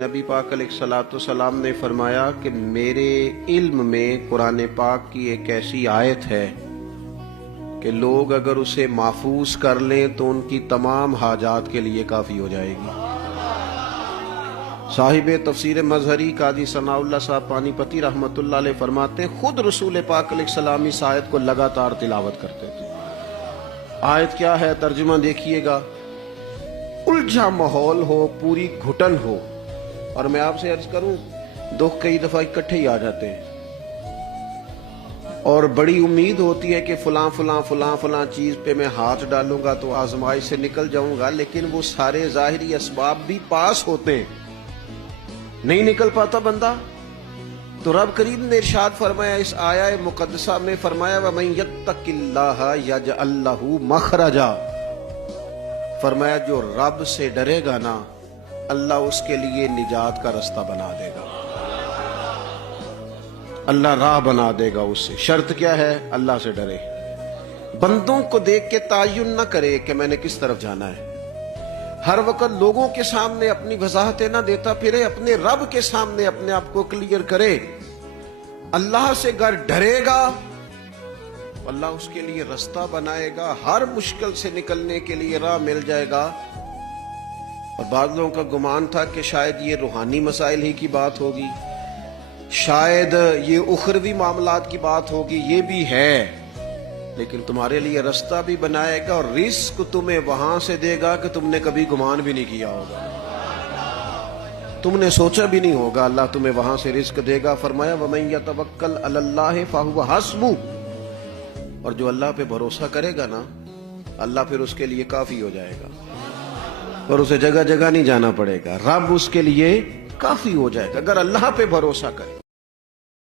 नबी पाक अलैहिस्सलाम ने फरमाया कि मेरे इल्म में कुरान पाक की एक ऐसी आयत है कि लोग अगर उसे महफूज कर लें तो उनकी तमाम हाजात के लिए काफ़ी हो जाएगी। साहिब तफसीर मजहरी काजी सनाउल्लाह साहब पानीपती रहमतुल्लाह अलैह फरमाते हैं, खुद रसूल पाक अलैहिस्सलाम इस आयत को लगातार तिलावत करते थे। आयत क्या है, तर्जुमा देखिएगा। उलझा माहौल हो, पूरी घुटन हो, और मैं आपसे अर्ज करूं दुख कई दफा इकट्ठे ही आ जाते हैं और बड़ी उम्मीद होती है कि फलां फलां फलां फलां चीज पे मैं हाथ डालूंगा तो आजमाइश से निकल जाऊंगा, लेकिन वो सारे जाहिरी असबाब भी पास होते हैं, नहीं निकल पाता बंदा। तो रब करीम ने इरशाद फरमाया इस आया मुकद्दसा में, फरमाया वमन यत्तकिल्लाह यजअल लहू मखरजा, फरमाया जो रब से डरेगा ना अल्लाह उसके लिए निजात का रास्ता बना देगा, अल्लाह राह बना देगा उससे। शर्त क्या है? अल्लाह से डरे, बंदों को देख के तायुन न करे कि मैंने किस तरफ जाना है, हर वक्त लोगों के सामने अपनी वजाहतें ना देता फिरे, अपने रब के सामने अपने आप को क्लियर करे। अल्लाह से अगर डरेगा अल्लाह उसके लिए रास्ता बनाएगा, हर मुश्किल से निकलने के लिए राह मिल जाएगा। और बाद लोगों का गुमान था कि शायद ये रूहानी मसाइल ही की बात होगी, शायद ये उखरवी मामलात की बात होगी, ये भी है, लेकिन तुम्हारे लिए रास्ता भी बनाएगा और रिस्क तुम्हें वहां से देगा कि तुमने कभी गुमान भी नहीं किया होगा, तुमने सोचा भी नहीं होगा। अल्लाह तुम्हें वहां से रिस्क देगा। फरमाया वमन यतवक्कल अलल्लाह फहुव हस्बु, और जो अल्लाह पे भरोसा करेगा ना अल्लाह फिर उसके लिए काफी हो जाएगा और उसे जगह जगह नहीं जाना पड़ेगा, रब उसके लिए काफी हो जाएगा अगर अल्लाह पे भरोसा करे।